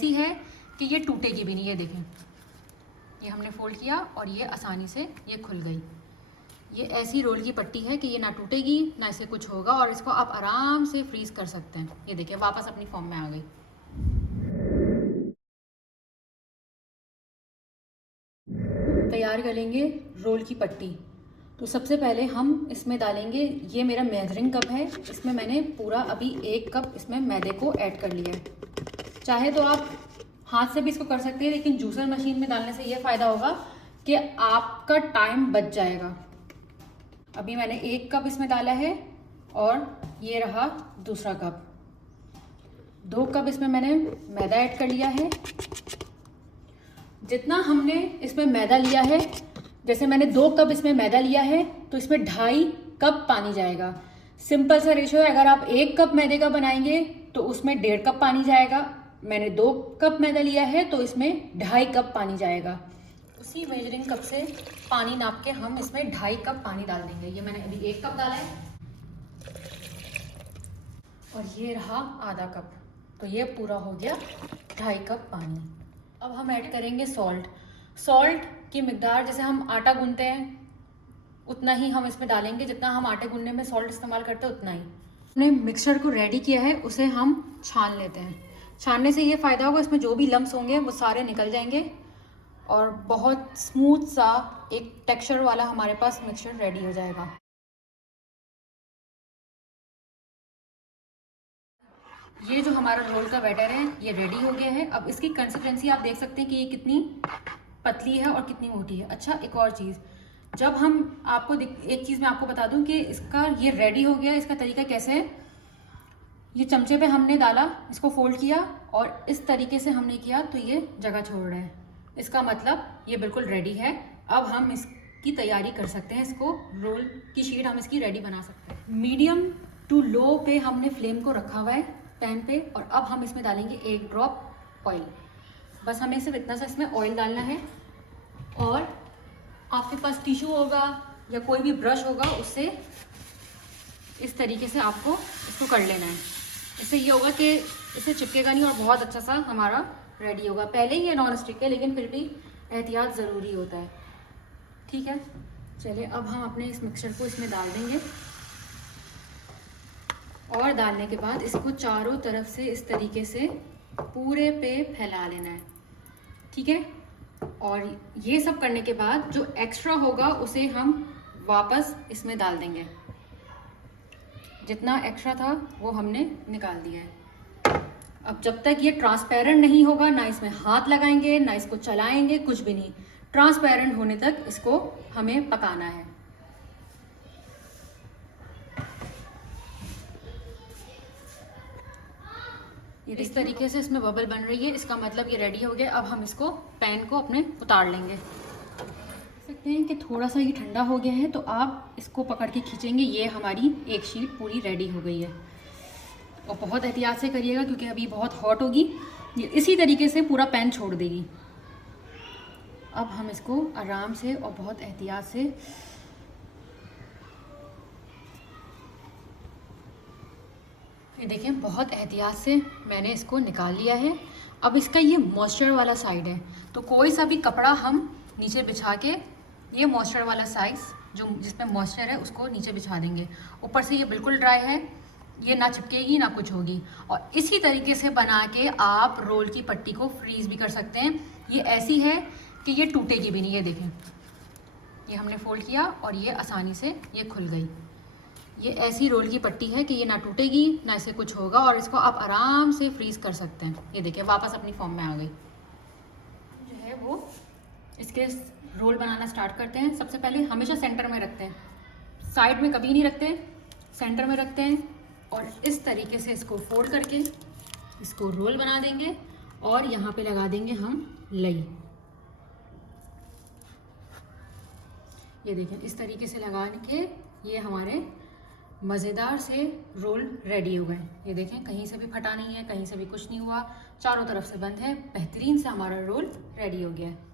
ऐसी है कि ये टूटेगी भी नहीं। ये देखें, ये हमने फोल्ड किया और ये आसानी से ये खुल गई। ये ऐसी रोल की पट्टी है कि ये ना टूटेगी ना इसे कुछ होगा, और इसको आप आराम से फ्रीज़ कर सकते हैं। ये देखिए वापस अपनी फॉर्म में आ गई। तैयार करेंगे रोल की पट्टी। तो सबसे पहले हम इसमें डालेंगे, ये मेरा मेजरिंग कप है, इसमें मैंने पूरा अभी 1 कप इसमें मैदे को ऐड कर लिया है। चाहे तो आप हाथ से भी इसको कर सकते हैं, लेकिन जूसर मशीन में डालने से ये फ़ायदा होगा कि आपका टाइम बच जाएगा। अभी मैंने 1 कप इसमें डाला है और ये रहा दूसरा कप। 2 कप इसमें मैंने मैदा ऐड कर लिया है। जितना हमने इसमें मैदा लिया है, जैसे मैंने 2 कप इसमें मैदा लिया है तो इसमें 2.5 कप पानी जाएगा। सिंपल सा रेशियो है। अगर आप 1 कप मैदे का बनाएंगे तो उसमें 1.5 कप पानी जाएगा। मैंने 2 कप मैदा लिया है तो इसमें 2.5 कप पानी जाएगा। उसी मेजरिंग कप से पानी नाप के हम इसमें 2.5 कप पानी डाल देंगे। ये मैंने अभी 1 कप डाला है और ये रहा आधा कप, तो ये पूरा हो गया 2.5 कप पानी। अब हम ऐड करेंगे सॉल्ट। सॉल्ट की मिकदार जैसे हम आटा गूंथते हैं उतना ही हम इसमें डालेंगे, जितना हम आटे गूंथने में सॉल्ट इस्तेमाल करते हैं उतना ही। हमने मिक्सचर को रेडी किया है, उसे हम छान लेते हैं। छानने से ये फ़ायदा होगा, इसमें जो भी लम्स होंगे वो सारे निकल जाएंगे और बहुत स्मूथ सा एक टेक्सचर वाला हमारे पास मिक्सचर रेडी हो जाएगा। ये जो हमारा रोल का बैटर है ये रेडी हो गया है। अब इसकी कंसिस्टेंसी आप देख सकते हैं कि ये कितनी पतली है और कितनी मोटी है। अच्छा, एक और चीज़, जब हम आपको एक चीज़ मैं आपको बता दूं कि इसका ये रेडी हो गया, इसका तरीका कैसे है। ये चमचे पे हमने डाला, इसको फोल्ड किया और इस तरीके से हमने किया तो ये जगह छोड़ रहा है। इसका मतलब ये बिल्कुल रेडी है। अब हम इसकी तैयारी कर सकते हैं, इसको रोल की शीट हम इसकी रेडी बना सकते हैं। मीडियम टू लो पे हमने फ्लेम को रखा हुआ है पैन पे, और अब हम इसमें डालेंगे 1 ड्रॉप ऑयल। बस हमें सिर्फ इतना सा इसमें ऑयल डालना है, और आपके पास टिश्यू होगा या कोई भी ब्रश होगा उससे इस तरीके से आपको इसको कर लेना है। इससे ये होगा कि इसे चिपकेगा नहीं और बहुत अच्छा सा हमारा रेडी होगा। पहले ही ये नॉन स्टिक है लेकिन फिर भी एहतियात ज़रूरी होता है। ठीक है, चलिए अब हम अपने इस मिक्सचर को इसमें डाल देंगे, और डालने के बाद इसको चारों तरफ से इस तरीके से पूरे पे फैला लेना है। ठीक है, और ये सब करने के बाद जो एक्स्ट्रा होगा उसे हम वापस इसमें डाल देंगे। जितना एक्स्ट्रा था वो हमने निकाल दिया है। अब जब तक ये ट्रांसपेरेंट नहीं होगा, ना इसमें हाथ लगाएंगे ना इसको चलाएंगे, कुछ भी नहीं। ट्रांसपेरेंट होने तक इसको हमें पकाना है। इस तरीके से इसमें बबल बन रही है, इसका मतलब ये रेडी हो गया। अब हम इसको पैन को अपने उतार लेंगे। देख सकते हैं कि थोड़ा सा ये ठंडा हो गया है, तो आप इसको पकड़ के खींचेंगे, ये हमारी एक शीट पूरी रेडी हो गई है। और बहुत एहतियात से करिएगा क्योंकि अभी बहुत हॉट होगी, ये इसी तरीके से पूरा पैन छोड़ देगी। अब हम इसको आराम से और बहुत एहतियात से ये देखें, बहुत एहतियात से मैंने इसको निकाल लिया है। अब इसका ये मॉइस्चर वाला साइड है, तो कोई सा भी कपड़ा हम नीचे बिछा के ये मॉइस्चर वाला साइज जो जिसमें मॉइस्चर है उसको नीचे बिछा देंगे। ऊपर से ये बिल्कुल ड्राई है, ये ना चिपकेगी ना कुछ होगी। और इसी तरीके से बना के आप रोल की पट्टी को फ्रीज़ भी कर सकते हैं। ये ऐसी है कि ये टूटेगी भी नहीं। ये देखें, ये हमने फोल्ड किया और ये आसानी से ये खुल गई। ये ऐसी रोल की पट्टी है कि ये ना टूटेगी ना इसे कुछ होगा, और इसको आप आराम से फ्रीज़ कर सकते हैं। ये देखिए वापस अपनी फॉर्म में आ गई। जो है वो इसके रोल बनाना स्टार्ट करते हैं। सबसे पहले हमेशा सेंटर में रखते हैं, साइड में कभी नहीं रखते, सेंटर में रखते हैं। और इस तरीके से इसको फोल्ड करके इसको रोल बना देंगे और यहाँ पे लगा देंगे हम लई। ये देखें, इस तरीके से लगा के ये हमारे मज़ेदार से रोल रेडी हो गए। ये देखें, कहीं से भी फटा नहीं है, कहीं से भी कुछ नहीं हुआ, चारों तरफ से बंद है। बेहतरीन से हमारा रोल रेडी हो गया है।